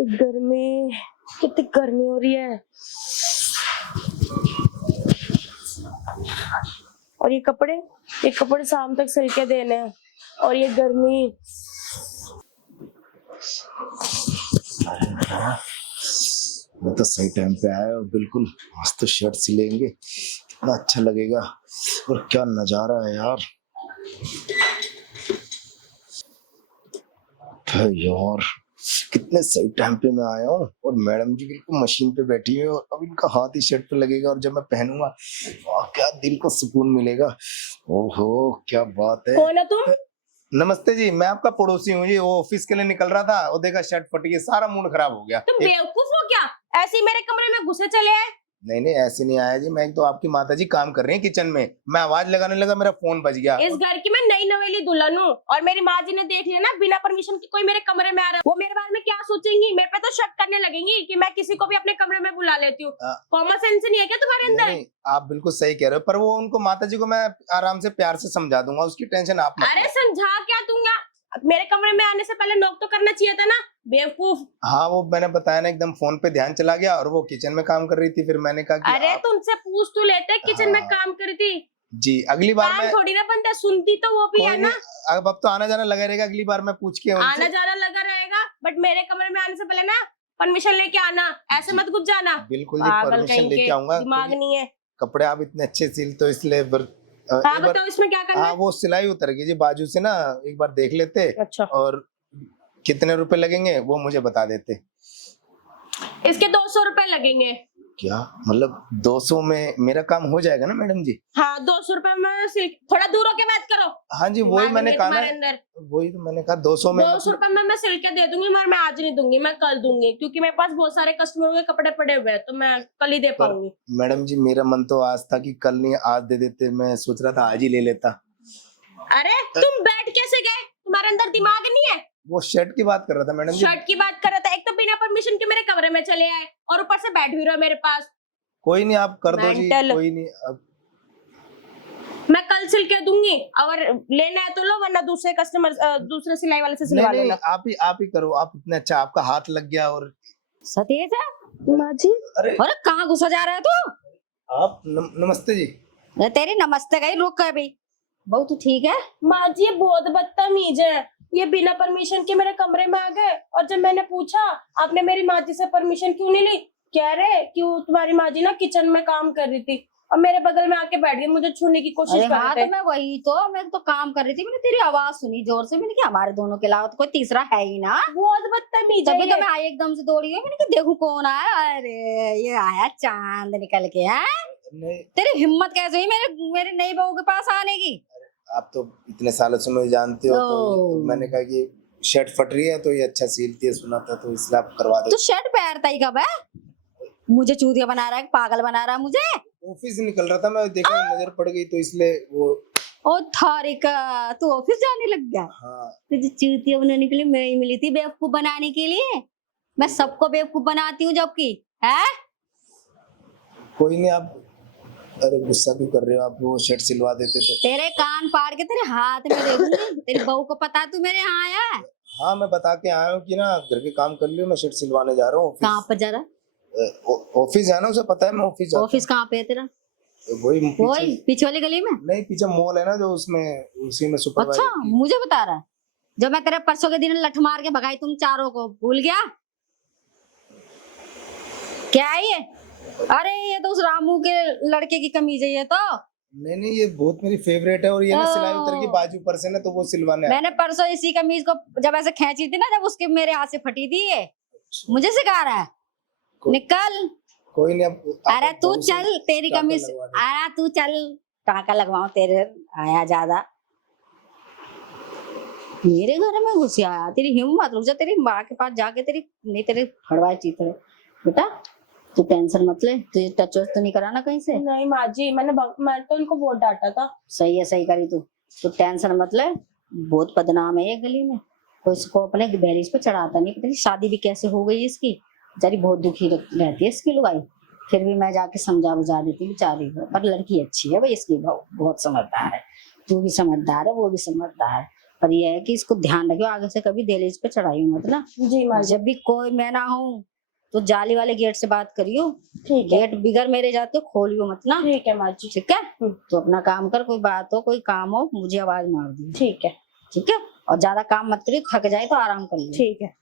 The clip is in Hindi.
गर्मी, कितनी गर्मी हो रही है। और ये कपड़े शाम तक सिल के देने हैं। और ये गर्मी। मैं तो सही टाइम पे आया और बिल्कुल मस्त शर्ट सिलेंगे, कितना अच्छा लगेगा। और क्या नजारा है यार। यार कितने सही टाइम पे मैं आया हूँ और मैडम जी बिल्कुल मशीन पे बैठी है और अब इनका हाथ ही शर्ट पे लगेगा और जब मैं पहनूंगा वाह क्या दिल को सुकून मिलेगा। ओहो क्या बात है। कौन है तुम? नमस्ते जी, मैं आपका पड़ोसी हूँ। ये वो ऑफिस के लिए निकल रहा था और देखा शर्ट फट गई, सारा मूड खराब हो गया। तुम बेवकूफ हो क्या? ऐसे ही मेरे कमरे में घुसे चले आए? नहीं नहीं ऐसे नहीं आया जी, मैं तो आपकी माता जी काम कर रही हैं किचन में, मैं आवाज लगाने लगा मेरा फोन बज गया। इस घर की मैं नई नवेली दुल्हन हूँ और मेरी माँ जी ने देख लिया ना बिना परमिशन के कोई मेरे कमरे में आ रहा है, वो मेरे बारे में क्या सोचेंगी? मेरे पे तो शक करने लगेंगी कि मैं किसी को भी अपने कमरे में बुला लेती हूँ। कॉमन सेंस नहीं है क्या तुम्हारे अंदर? नहीं, आप बिल्कुल सही कह रहे हो, पर वो उनको माता जी को मैं आराम से प्यार से समझा दूंगा, उसकी टेंशन आप मत अरे लो। समझा क्या दूंगा? मेरे कमरे में आने से पहले नॉक तो करना चाहिए था ना, बेवकूफ। हाँ वो मैंने बताया ना, एकदम फोन पे ध्यान चला गया और वो किचन में काम कर रही थी, फिर मैंने कहा कि अरे तुमसे पूछ तो लेते किचन में हाँ। काम कर रही थी। जी अगली बार काम मैं थोड़ी ना बनता, सुनती तो वो भी कोई है ना। नहीं, अब तो आना जाना लगा रहेगा, अगली बार मैं पूछ के आना उनसे। जाना लगा रहेगा, बट मेरे कमरे में आने से पहले ना परमिशन लेके आना, ऐसे मत घुस जाना। बिल्कुल जी पागल परमिशन कहीं लेके के, आऊंगा। दिमाग नहीं है। कपड़े आप इतने अच्छे सिलते हो इसलिए हाँ एक बार बताओ इसमें क्या करना हाँ है? वो सिलाई उतर गई जी बाजू से ना, एक बार देख लेते अच्छा और कितने रुपए लगेंगे वो मुझे बता देते। इसके 200 रुपए लगेंगे। क्या मतलब 200 में मेरा काम हो जाएगा ना मैडम जी? हाँ 200 रुपए में थोड़ा दूर होके बात करो। हाँ जी वही दिमाग मैंने नहीं है कहा ना, तुम्हारे अंदर। वही तो मैंने कहा 200 में 200 रुपए में मैं सिल के दे दूंगी, मगर मैं आज नहीं दूंगी, मैं कल दूंगी, क्योंकि मेरे पास बहुत सारे कस्टमरों के कपड़े पड़े हुए हैं, तो मैं कल ही दे पाऊंगी। मैडम जी मेरा मन तो आज था कि कल नहीं आज दे देते, मैं सोच रहा था आज ही ले लेता। अरे तुम बैठ कैसे गए? तुम्हारे अंदर दिमाग नहीं है? वो शर्ट की बात कर रहा था मैडम जी। शर्ट की बात कर रहा था, एक तो बिना परमिशन के मेरे कमरे में चले आए और ऊपर से बैठ भी रहो मेरे पास। कोई नहीं आप कर दो जी, Mental। कोई नहीं अब मैं कल सिल के दूंगी, अगर लेना है तो लो, वरना दूसरे कस्टमर दूसरे सिलाई वाले से नहीं सिलवा नहीं लेना। आप ही करो, आप इतने अच्छा आपका हाथ लग गया। और सतीश है माँ जी अरे अरे कहाँ घुसा जा रहा है तू? आप नमस्ते जी। अरे तेरी नमस्ते गई, रुक कर भी। बहु तू ठीक है? माँ जी ये बहुत बदतमीज है, ये बिना परमिशन के मेरे कमरे में आ गए और जब मैंने पूछा आपने मेरी माँ जी से परमिशन क्यों नहीं ली, कह रहे कि तुम्हारी माँ जी ना किचन में काम कर रही थी और मेरे बगल में आके बैठ गई, मुझे छूने की कोशिश अरे कर हाँ रहे तो थे। मैं तो काम कर रही थी, मैंने तेरी आवाज सुनी जोर से, मैंने कहा हमारे दोनों के अलावा तो कोई तीसरा है ही ना। बहुत बदतमीज है तभी तो ये। मैं आई एकदम से दौड़ी हुई, मैंने कहा देखूं कौन आया। अरे ये आया चांद निकल के है। नहीं तेरी हिम्मत कैसे हुई मेरे मेरे नई बहू के पास आने की? आप तो इतने सालों से मुझे जानते हो, तो मैंने कहा कि शर्ट फट रही है तो ये अच्छा सिलती है, सुना था तो इसलिए आप करवा दो। तू शर्ट पहनता ही कब है? मुझे चूतिया बना रहा है, पागल बना रहा है मुझे। ऑफिस से निकल रहा था मैं, देखा नजर पड़ गई तो इसलिए वो। ओ थारिका तू ऑफिस जाने लग गया? हाँ तुझे चूतिया बनाने के लिए मैं ही मिली थी, बेवकूफ बनाने के लिए। मैं सबको बेवकूफ बनाती हूँ जबकि है। कोई नहीं आप, अरे गुस्सा क्यों कर रहे हो आप, वो शर्ट सिलवा देते तो। तेरे कान फाड़ के तेरे हाथ में दे दूंगी। तेरी बहू को पता तू मेरे यहाँ आया है? हाँ मैं बता के आया हूँ कि ना घर के काम कर लियो, मैं शर्ट सिलवाने जा रहा हूँ कहाँ पर जा रहा? ऑफिस है ना, उसे पता है मैं ऑफिस जाता ऑफिस कहाँ पे है तेरा? हूँ। वही वही पीछे वाली गली में? नहीं पीछे मॉल है ना जो, उसमें उसी में सुपरवाइजर। अच्छा मुझे बता रहा है, जब मैं तेरे परसों के दिन लठ मार के भगाई तुम चारों को, भूल गया? क्या है ये? अरे ये तो उस रामू के लड़के की कमीज है ये तो। नहीं नहीं ये बहुत मेरी फेवरेट है, और ये ना सिलाई उतर गई ओह। बाजू पर से ना, तो वो सिलवाने आया। मैंने परसों इसी कमीज को जब ऐसे खींची थी ना, जब उसके मेरे हाथ से फटी थी ये। मुझे सिखा रहा है? निकल। कोई नहीं अब अरे तू चल, तेरी टाँका कमीज। लगवा दे। अरे तू चल, टाका लगवाऊं तेरे? आया ज्यादा मेरे घर में घुस आया। तेरी हिम्मत, रुक जा, तेरी माँ के पास जाके तेरी नहीं तेरे फड़वाए चीतरे। बेटा तू टेंशन मत ले, तुझे टच वच तो नहीं कराना कहीं से? नहीं माँ जी मैं तो उनको बहुत डांटा था। सही है, सही करी तू टेंशन मत ले। बहुत बदनाम है ये गली में, कोई इसको अपने बैरिज पे चढ़ाता नहीं। पता नहीं शादी भी कैसे हो गई इसकी, बेचारी बहुत दुखी रहती है इसकी लुगाई। फिर भी मैं जाके समझा बुझा देती बेचारी को, पर लड़की अच्छी है भाई इसकी, बहुत समझदार है। तू भी समझदार है, वो भी समझदार है। पर ये है कि इसको ध्यान रखियो, आगे से कभी दहलीज पे चढ़ाइयो मत ना। जी माँ जी। जब भी कोई मैं ना हूँ तो जाली वाले गेट से बात करियो, ठीक है। गेट बिगर मेरे जाते हो खोलियो मत ना। ठीक है माँ जी। ठीक है, तो अपना काम कर, कोई बात हो कोई काम हो मुझे आवाज मार दी। ठीक है। ठीक है, और ज्यादा काम मत करियो, थक जाए तो आराम कर लो। ठीक है।